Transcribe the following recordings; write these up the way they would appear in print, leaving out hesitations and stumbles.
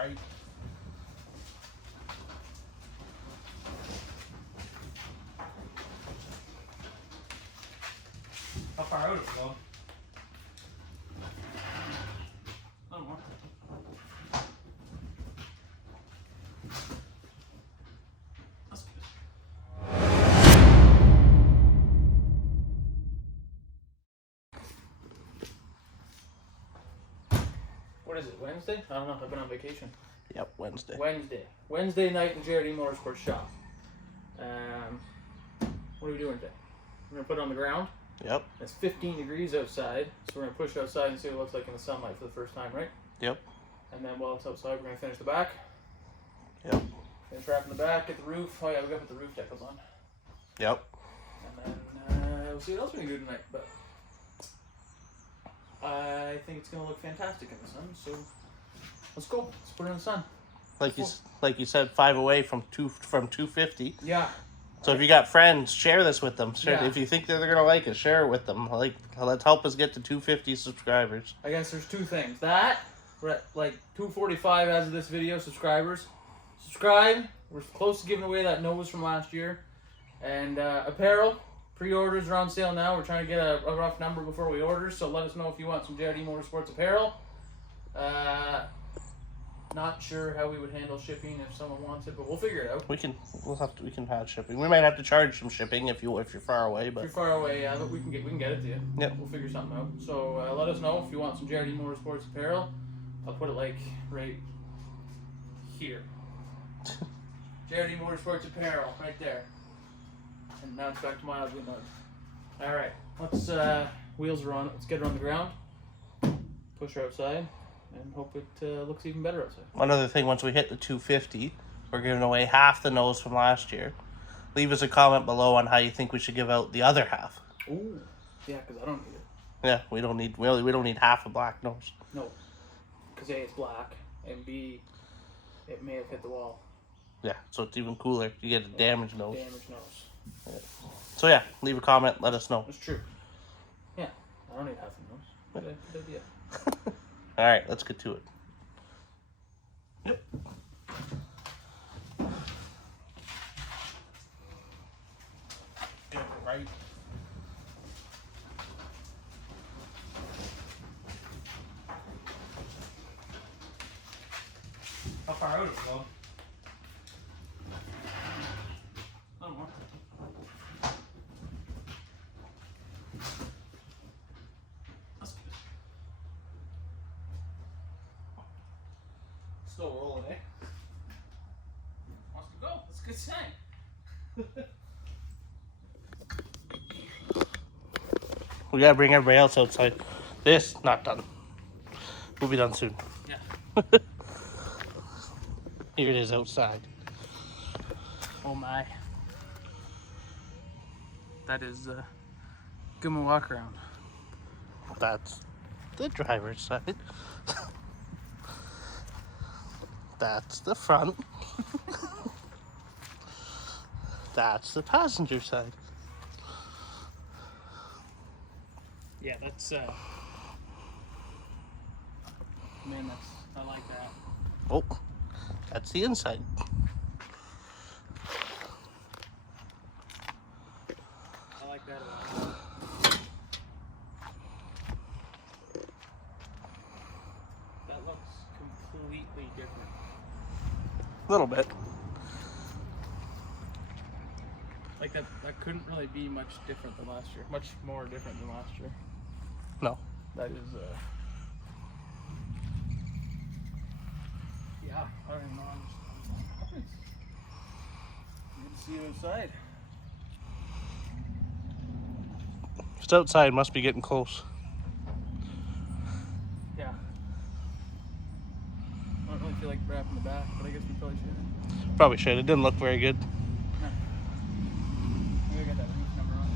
right. How far out is it going? A little more. That's good. What is it, Wednesday? I don't know, I've been on vacation. Yep, Wednesday. Wednesday night in JRD Motorsports shop. What are we doing today? We're going to put it on the ground. Yep. It's 15 degrees outside, so we're going to push it outside and see what it looks like in the sunlight for the first time, right? Yep. And then while it's outside, we're going to finish the back. Yep. Finish wrapping the back, get the roof. Oh yeah, we got to put the roof decals on. Yep. And then we'll see what else we can do tonight. But I think it's going to look fantastic in the sun, so let's go. Let's put it in the sun. Like you said, 5 away from 250. Yeah. So if you got friends, share this with them. Share, Yeah. If you think that they're gonna like it, share it with them. Let's help us get to 250 subscribers. I guess there's two things. That, we're at like 245 as of this video, subscribers. Subscribe. We're close to giving away that nose from last year. And apparel, pre-orders are on sale now. We're trying to get a rough number before we order, so let us know if you want some JRD Motorsports apparel. Not sure how we would handle shipping if someone wants it, but we'll figure it out. We can have shipping. We might have to charge some shipping if you're far away, but If you're far away, yeah, but we can get it to you. Yep. We'll figure something out. So let us know if you want some JRD Motorsports apparel. I'll put it like right here. JRD Motorsports apparel, right there. And now it's back to my ugly mug. All right, let's wheels are on. Let's get her on the ground. Push her outside. And hope it looks even better outside. one other thing, once we hit the 250, we're giving away half the nose from last year. Leave us a comment below on how you think we should give out the other half. Ooh, yeah, because I don't need it. Yeah, we don't need half a black nose. No, because A, it's black, and B, it may have hit the wall. Yeah, so it's even cooler. You get a damaged nose. Damaged nose. Yeah. So yeah, leave a comment, let us know. That's true. Yeah, I don't need half a nose. Good idea. All right, let's get to it. Yep. Right. How far out is it going? A little more. That's good. Still rolling, eh? Wants to go. That's a good sign. We gotta bring everybody else outside. This, not done. We'll be done soon. Yeah. Here it is outside. Oh my. That is give 'em a walk around. That's the driver's side. That's the front. That's the passenger side. Yeah, that's man, I like that. Oh, that's the inside. I like that a lot. That looks completely different. A little bit. Like that couldn't really be much different than last year. Much more different than last year. No. That is yeah, I don't even know. Good to see you inside. If it's outside, it must be getting close. Yeah. I don't really feel like wrapping the back, but I guess we probably should. Probably should. It didn't look very good. Maybe I got that roof number on.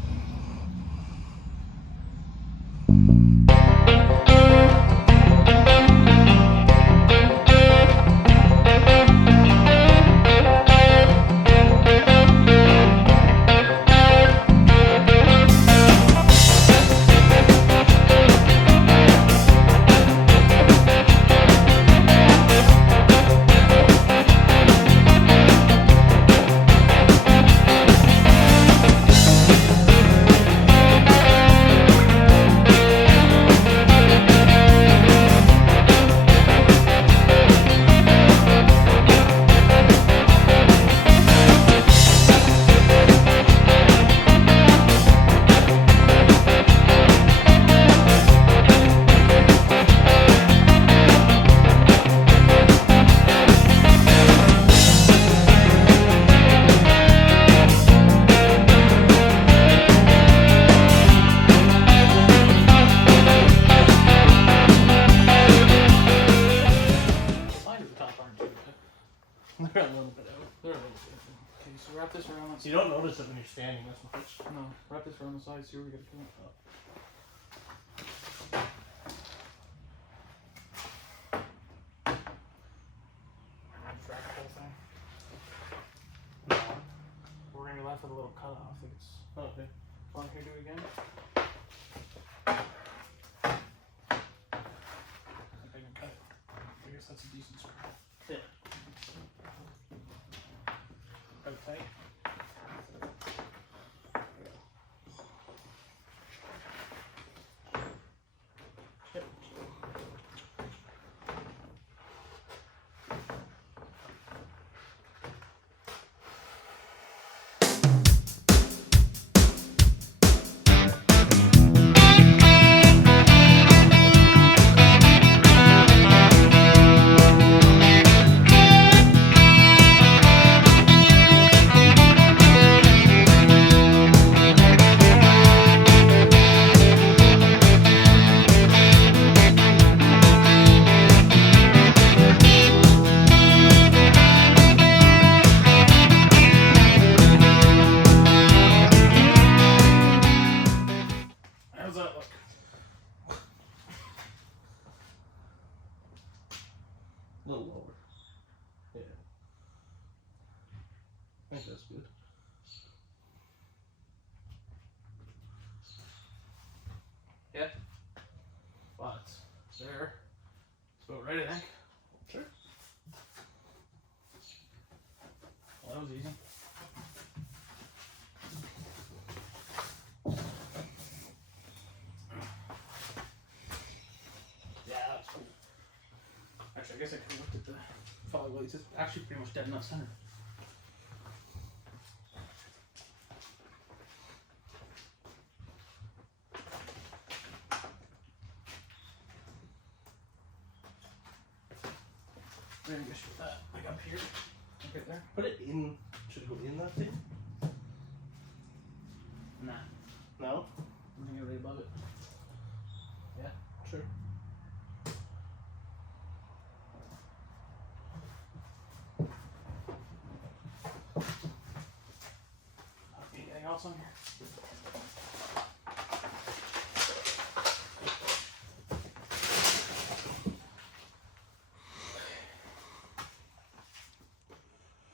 wrap this around that side. You don't notice it when you're standing this much. No, wrap this around the side, see where we gotta come up. Wrap the whole thing. No. We're gonna be left with a little cut off. I think it's. Okay. Want to do it again? I can cut it. I guess that's a decent screw. Yeah. Cut it tight. Yep. How's that look? A little lower. Yeah. I think that's good. Yeah. But there. It's about right, I think. Sure. Well, that was easy. Yeah, that's cool. Actually, I guess I could have looked at the fog lights. It's actually pretty much dead in that center. Maybe I should put that like up here. Right there. Put it in. Should it go in that thing? Nah. No? I'm gonna get right above it. Yeah. Sure. Anything else on here?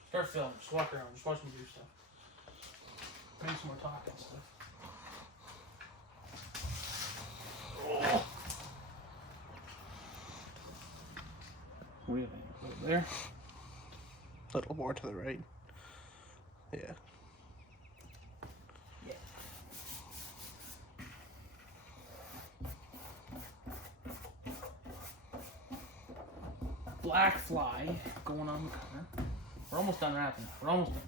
Start filming. Just walk around. Just watch me do stuff. Maybe some more talking stuff. What do you think? Put it there. A little more to the right. Yeah. Yeah. Black fly going on the cover. We're almost done wrapping. We're almost done.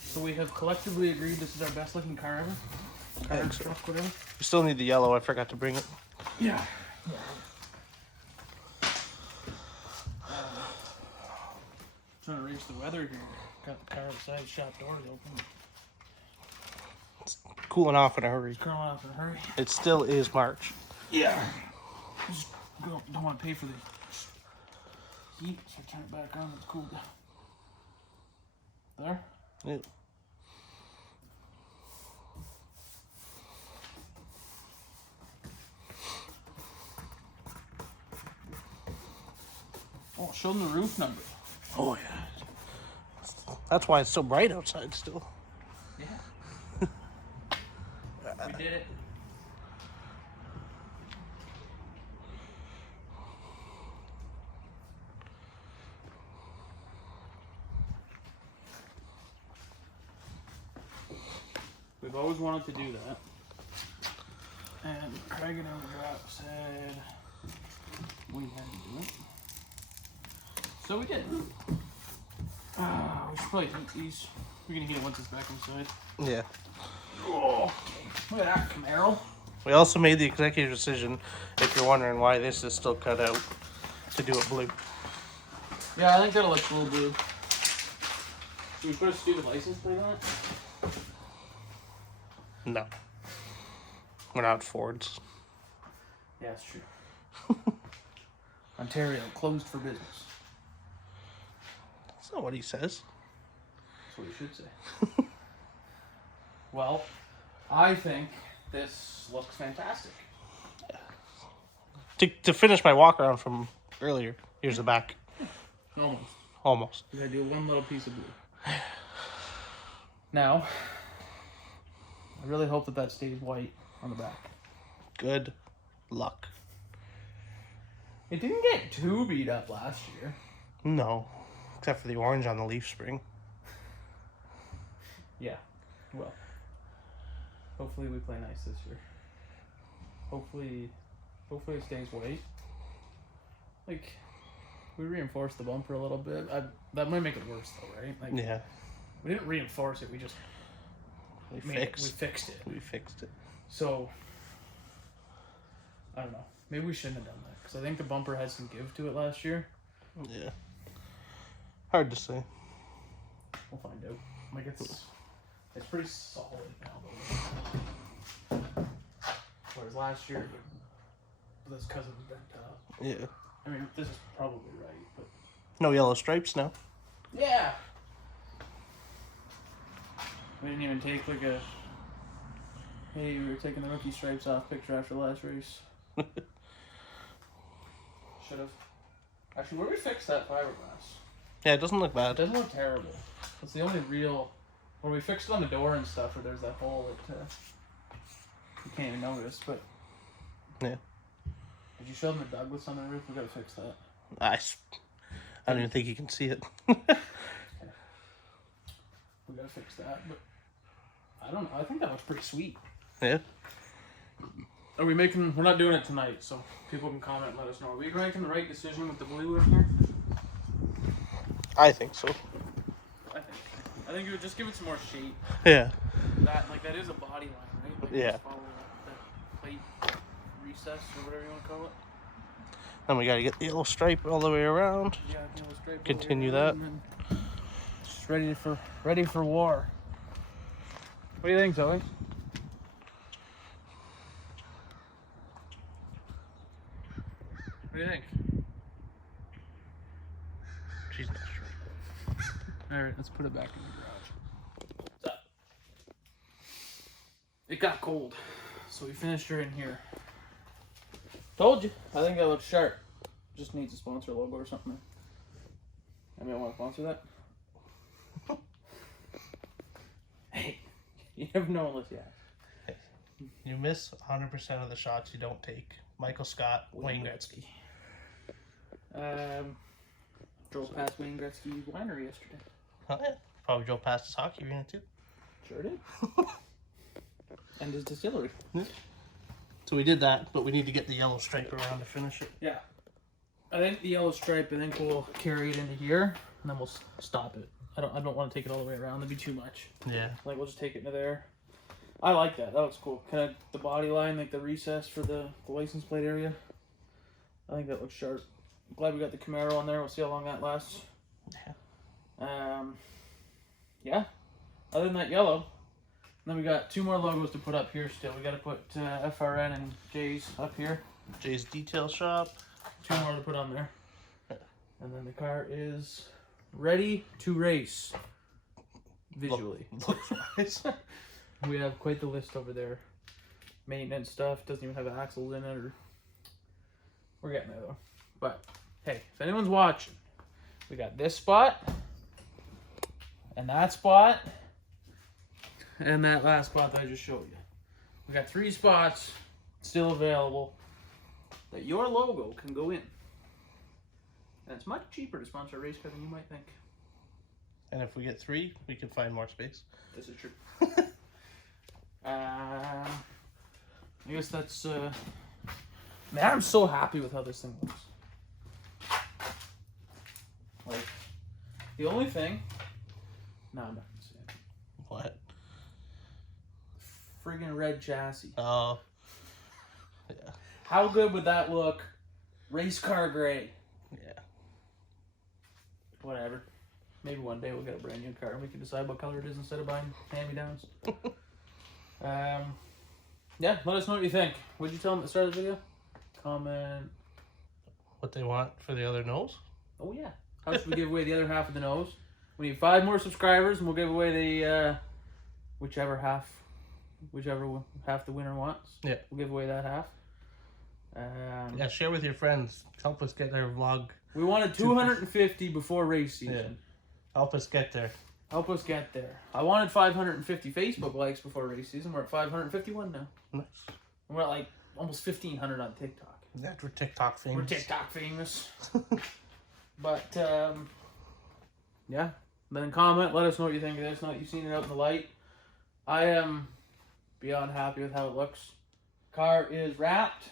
So we have collectively agreed this is our best looking car ever. I think so. Truck, whatever. We still need the yellow. I forgot to bring it. Yeah. Trying to reach the weather here. Got the car outside, shop doors open. It's cooling off in a hurry. Curling off in a hurry. It still is March. Yeah. Just don't want to pay for the heat, so I turn it back on. It's cool. There. Yeah. Oh, show them the roof number. Oh yeah. That's why it's so bright outside still. Yeah. We did it. We've always wanted to do that. And Craig and Drop said we had to do it. So we did. We should probably heat these. We're gonna heat it once it's back inside. Yeah. Oh, look at that Camaro. We also made the executive decision, if you're wondering why this is still cut out, to do it blue. Yeah, I think that'll look a little blue. Should we put a stupid license plate on it? No. We're not Fords. Yeah, that's true. Ontario closed for business. That's not what he says. That's what he should say. Well, I think this looks fantastic. To finish my walk around from earlier, here's the back. Almost. You gotta do one little piece of blue. Now, I really hope that stays white on the back. Good luck. It didn't get too beat up last year. No, except for the orange on the leaf spring. Yeah, well, hopefully we play nice this year. Hopefully it stays white. Like, we reinforced the bumper a little bit. That might make it worse though, right? Like, yeah. We didn't reinforce it. We just We fixed it. We fixed it. So, I don't know. Maybe we shouldn't have done that because I think the bumper had some give to it last year. Yeah. Hard to say. We'll find out. Like it's pretty solid now though. Whereas last year, that's because it was bent up. Yeah. I mean, this is probably right, but No yellow stripes now. yeah. We didn't even take like a, hey, we were taking the rookie stripes off picture after the last race. Should have. Actually, where we fixed that fiberglass? Yeah, it doesn't look It bad. doesn't look terrible. It's the only real, where we fixed it on the door and stuff, where there's that hole that you can't even notice, but. Yeah. Did you show them the Douglas on the roof? We gotta fix that. I don't even think you can see it. Okay. We gotta fix that, but I don't know. I think that looks pretty sweet. Yeah. Are we making? We're not doing it tonight, so people can comment and let us know. Are we making the right decision with the blue in here? I think so. I think you would just give it some more shape. Yeah. That is a body line, right? Like Yeah. just follow that plate recess or whatever you want to call it. Then we gotta get the yellow stripe all the way around. Yeah, yellow stripe. Continue that. Just ready for war. What do you think, Zoe? What do you think? She's not sure. Alright, let's put it back in the garage. It got cold, so we finished her in here. Told you. I think that looks sharp. Just needs a sponsor logo or something. Anybody want to sponsor that? Hey, you never know unless you ask. You miss 100% of the shots you don't take. Michael Scott, Wayne Gretzky. Drove past Wayne Gretzky's winery yesterday. Oh, yeah. Probably drove past his hockey arena too. Sure did. And his distillery. Yeah. So we did that, but we need to get the yellow stripe around to finish it. Yeah. I think the yellow stripe, we'll carry it into here, and then we'll stop it. I don't want to take it all the way around. That'd be too much. Yeah. Like, we'll just take it into there. I like that. That looks cool. Kind of the body line, like the recess for the license plate area. I think that looks sharp. I'm glad we got the Camaro on there. We'll see how long that lasts. Yeah. Yeah. Other than that yellow, then we got 2 more logos to put up here still. We got to put FRN and Jay's up here. Jay's Detail Shop. 2 more to put on there. And then the car is ready to race. Visually. Looks nice. We have quite the list over there. Maintenance stuff. Doesn't even have axles in it. We're getting there though. But, hey, if anyone's watching, we got this spot. And that spot. And that last spot that I just showed you. We got 3 spots still available that your logo can go in. And it's much cheaper to sponsor a race car than you might think. And if we get 3, we can find more space. This is true. I guess that's man, I'm so happy with how this thing looks. Like, the only thing, no, I'm not gonna say it. What? Friggin' red chassis. Oh. Yeah. How good would that look? Race car gray. Yeah. Whatever. Maybe one day we'll get a brand new car and we can decide what color it is instead of buying hand-me-downs. Yeah, let us know what you think. What did you tell them at the start of the video? Comment. what they want for the other nose? Oh yeah. How should we give away the other half of the nose? We need 5 more subscribers, and we'll give away the whichever half the winner wants. Yeah. We'll give away that half. Yeah, share with your friends. Help us get our vlog. We wanted 250 before race season. Yeah. Help us get there. Help us get there. I wanted 550 Facebook likes before race season. We're at 551 now. Nice. And we're at like almost 1,500 on TikTok. Yeah, we're TikTok famous. We're TikTok famous. But, yeah. Then comment. Let us know what you think of this. Now that you've seen it out in the light. I am beyond happy with how it looks. Car is wrapped.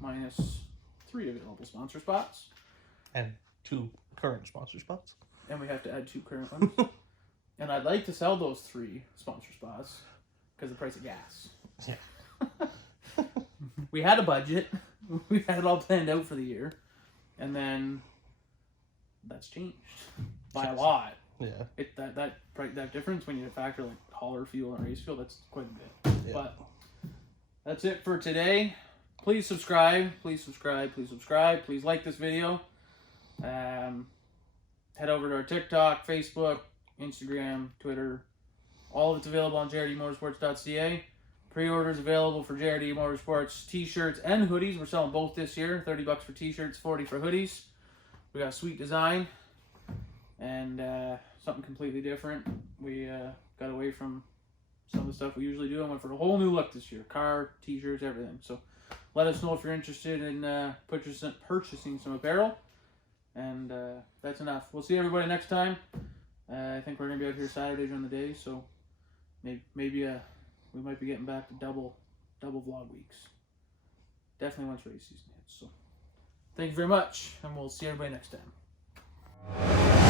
Minus 3 available sponsor spots. And 2 current sponsor spots. And we have to add 2 current ones. And I'd like to sell those 3 sponsor spots because of the price of gas. Yeah. We had a budget. We had it all planned out for the year. And then that's changed by a lot. Yeah. That difference when you factor like hauler fuel and race fuel, that's quite a bit. Yeah. But that's it for today. Please subscribe. Please subscribe. Please subscribe. Please like this video. Head over to our TikTok, Facebook, Instagram, Twitter. All of it's available on jrdmotorsports.ca. Pre-orders available for JRD Motorsports t-shirts and hoodies. We're selling both this year. $30 for t-shirts, $40 for hoodies. We got a sweet design and something completely different. We got away from some of the stuff we usually do and went for a whole new look this year. Car, t-shirts, everything. So let us know if you're interested in purchasing some apparel. And that's enough. We'll see everybody next time. I think we're going to be out here Saturday during the day, so maybe we might be getting back to double vlog weeks. Definitely once race season hits. So thank you very much, and we'll see everybody next time.